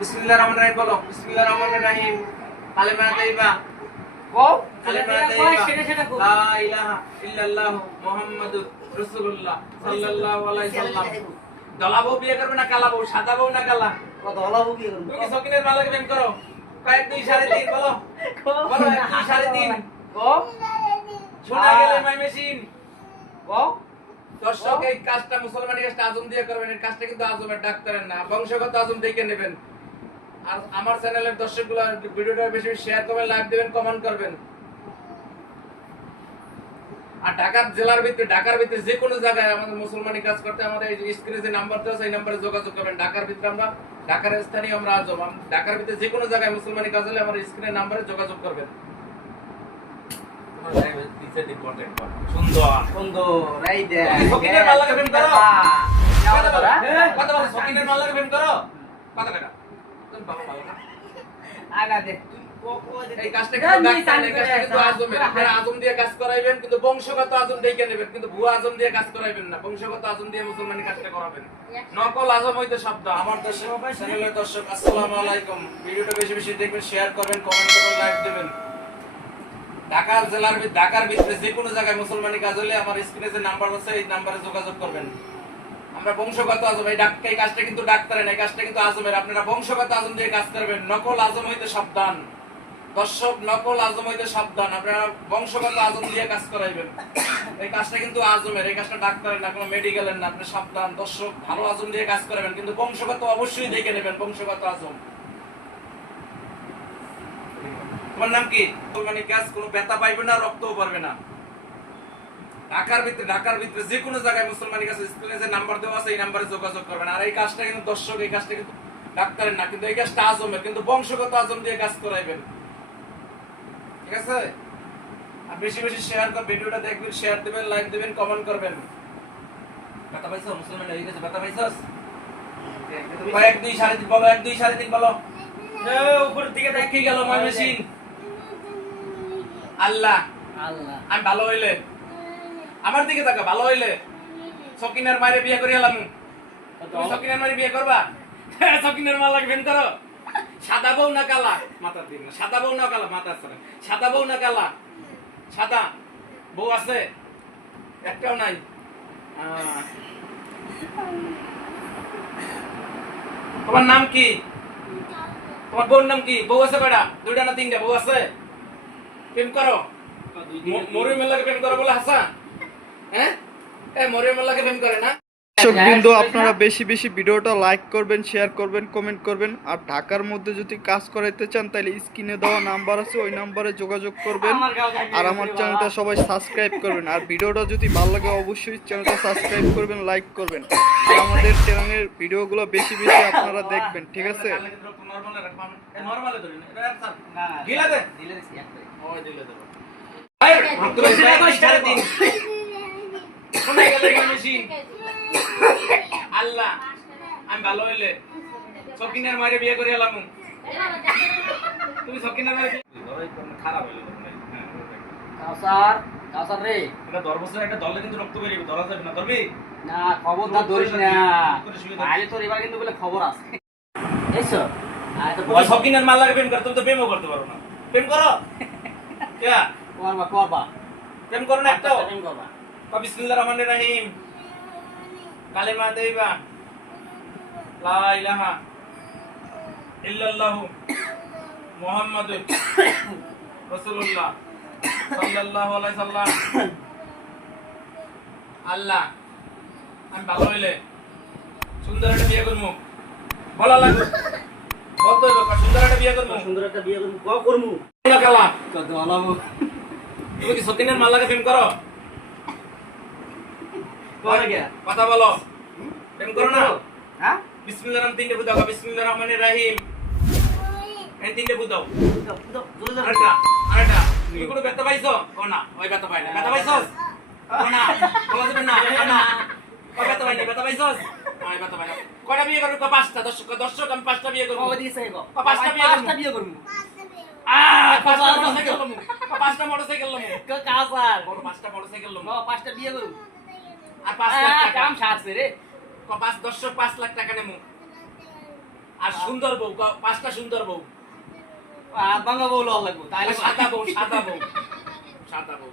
বিসমিল্লাহির রহমানির রহিম বলো। বিসমিল্লাহির রহমানির রহিম। কালেমা তাইবা। কও কালেমা তাইবা। সেটা সেটা কও লা ইলাহা ইল্লাল্লাহ মুহাম্মাদুর রাসূলুল্লাহ সাল্লাল্লাহু আলাইহি সাল্লাম। দলা বউ বিয়ে করবে না কালা বউ? সাদা বউ না কালা? কত হলাবো কি করব। তুমি সকিনের মালাকে? প্রেম করো। কয়েক দুই সাড়ে তিন বলো। বলো এক দুই সাড়ে তিন। কও শোনা গেলে মাই মেশিন। কও দর্শক এই কাজটা মুসলমানি কাজটা আজম দিয়ে করবেন। এই কাজটা কিন্তু আজমের ডাক্তারের না বংশগত আজম দেখে নেবেন। আর আমার চ্যানেলের দর্শকগুলো ভিডিওটা বেশি শেয়ার করবেন লাইক দেবেন কমেন্ট করবেন আর ঢাকার জেলার ভিতরে ঢাকার ভিতরে যে কোনো জায়গায় আমাদের মুসলমানি কাজ করতে আমাদের এই স্ক্রিনে যে নাম্বার দেওয়া আছে এই নাম্বারে যোগাযোগ করবেন ঢাকার ভিতরে আমরা ঢাকার স্থানীয় আমরা আজম ঢাকার ভিতরে যে কোনো জায়গায় মুসলমানি কাজ হলে আমার স্ক্রিনের নাম্বারে যোগাযোগ করবেন সুন্দর সুন্দর এই দে ফকিরের মাল লাগে প্রেম করো? কথা বলো? কথা বলো, সকিনের মাল লাগে প্রেম করো? কথা কয়টা? আগা দে এই কাজটা কিন্তু। আপনারা আজম দিয়ে কাজ করাইবেন, কিন্তু বংশগত আজম দেখে নেবেন, কিন্তু ভুয়া আজম দিয়ে কাজ করাইবেন না। বংশগত আজম দিয়ে মুসলমানি কাজটা করাবেন। নকল আজম হইতে শব্দ। আমার দর্শক, চ্যানেলের দর্শক, আসসালামু আলাইকুম। ভিডিওটা বেশি বেশি দেখবেন, শেয়ার করবেন, কমেন্ট করবেন, লাইক দেবেন। ঢাকার জেলার ঢাকার ভিতরে যে কোনো জায়গায় মুসলমানি কাজ হলে আমার স্ক্রিনে যে নাম্বার আছে এই নাম্বারে যোগাযোগ করবেন আমরা বংশগত আজম, এই ডাক- এই কাজটা কিন্তু ডাক্তারের এই কাজটা কিন্তু আজমের। আপনারা বংশগত আজম দিয়ে কাজ করবেন। নকল আজম হইতে সাবধান। দর্শক, নকল আজম হইতে সাবধান। আপনারা বংশগত আজম দিয়ে কাজ করাইবেন। এই কাজটা কিন্তু আজমের, এই কাজটা ডাক্তারের না, কোনো মেডিকেলের না। আপনি সাবধান। দর্শক, ভালো আজম দিয়ে কাজ করাবেন। কিন্তু বংশগত অবশ্যই দেখে নেবেন, বংশগত আজম। তোমার নাম কি? মানে কাজ কোনো ব্যথা পাইবে না, রক্তও পারবে না? ঢাকার ভিতরে ঢাকার ভিতরে যে কোনো জায়গায় মুসলমানি কাছে স্ক্রিনে যে নাম্বার দেওয়া আছে এই নাম্বারে যোগাযোগ করবেন। আর এই কাজটা কিন্তু দর্শক এই কাজটা কিন্তু ডাক্তারের না কিন্তু এই কাজটা আজমের কিন্তু বংশগত আজম দিয়ে কাজ করাইবেন। ঠিক আছে? আর বেশি বেশি শেয়ার কর ভিডিওটা দেখবেন শেয়ার দিবেন লাইক দিবেন কমেন্ট করবেন। ব্যথা পাইছো? মুসলমান হয়ে গেছে ব্যথা পাইছস এক দুই সাড়ে তিন বলো এক দুই সাড়ে তিন বলো। উপরের দিকে দেখ গেল ময়মনসিং আল্লাহ। আল্লাহ। আমি ভালো হইলে। আমার দিকে তাকা ভালো হইলে সকিনের মায়ের বিয়ে করে এলাম সকিনের মায়ের বিয়ে করবা? সকিনের মা লাগবেন করো সাদা বউ না কালা? মাথার দিন সাদা বউ না কালা? মাথা আছে। সাদা বউ না কালা? সাদা বউ আছে? একটাও নাই। তোমার নাম কি? তোমার বউর নাম কি? বউ আছে কয়টা? দুইটা না তিনটা? বউ আছে? প্রেম করো? মরিয়ম মেলাকে প্রেম করো বলে হাসা? হ্যাঁ? এ প্রেম করে না? দর্শক আপনারা বেশি বেশি ভিডিওটা লাইক করবেন শেয়ার করবেন কমেন্ট করবেন। আর ঢাকার মধ্যে যদি কাজ করাইতে চান তাহলে স্ক্রিনে দেওয়া নাম্বার আছে ওই নাম্বারে যোগাযোগ করবেন। আর আমার চ্যানেলটা সবাই সাবস্ক্রাইব করবেন। আর ভিডিওটা যদি ভালো লাগে অবশ্যই চ্যানেলটা সাবস্ক্রাইব করবেন লাইক করবেন। আর আমাদের চ্যানেলের ভিডিওগুলো বেশি বেশি আপনারা দেখবেন ঠিক আছে? নরমালে আল্লাহ আমি ভালো হইলে সকিনের মারে বিয়ে করে এলাম। তুমি সকিনের মারে খারাপ হইল কাউসার কাউসার রে। এটা দশ একটা দলে কিন্তু রক্ত বেরিয়ে ধরা যাবে না ধরবি? না খবরদার ধরিস না। তোর এবার কিন্তু বলে খবর আছে। এসো। আয় তো ওই সকিনের মাল্লাকে প্রেম করে তুমি তো প্রেমও করতে পারো না। প্রেম করো। কেয়া করবা করবা। প্রেম করো না একটাও। প্রেম করবা। বিসমিল্লাহির রহমানির রহিম কালেমা লা ইলাহা ইল্লাল্লাহু মুহাম্মাদুর রাসূলুল্লাহ সাল্লাল্লাহু আলাইহি সাল্লাম আল্লাহ আমি ভালো হইলে সুন্দর একটা বিয়ে করব। বলা লাগবে? বলতে হইব সুন্দর একটা বিয়ে করব? সুন্দর একটা বিয়ে করব? করব? কালা। তুমি কি সতীনের মাল্লাকে প্রেম করো? কথা বলো। প্রেম করো না? হ্যাঁ? বিসমিল্লাহ তিনটে বুঝাও। বিসমিল্লাহ রহমানির রহিম। এই তিনটে বুঝাও। জোরে জোরে আরেকটা আরেকটা। তুমি কোনো ব্যথা পাইছো? ও না ওই ব্যথা পাই না। ব্যথা পাইছস? ও না বলা যাবে না না। ও ব্যথা পাই না ব্যথা পাইছস? ওই ব্যথা পাই না। কয়টা বিয়ে করবি? পাঁচটা? দর্শক দর্শক আমি পাঁচটা বিয়ে করব। পাঁচটা বিয়ে পাঁচটা বিয়ে করব। পাঁচটা মোটরসাইকেল পাঁচটা মোটরসাইকেল পাঁচটা মোটরসাইকেল পাঁচটা বিয়ে করব। আর পাঁচ লাখ টাকা। কাম সারছে রে। পাঁচ দর্শক পাঁচ লাখ টাকা নেমু আর সুন্দর বউ পাঁচটা সুন্দর বউ। আর ভাঙা বউ লাগবো তাহলে সাদা বউ সাদা বউ। সাদা বউ।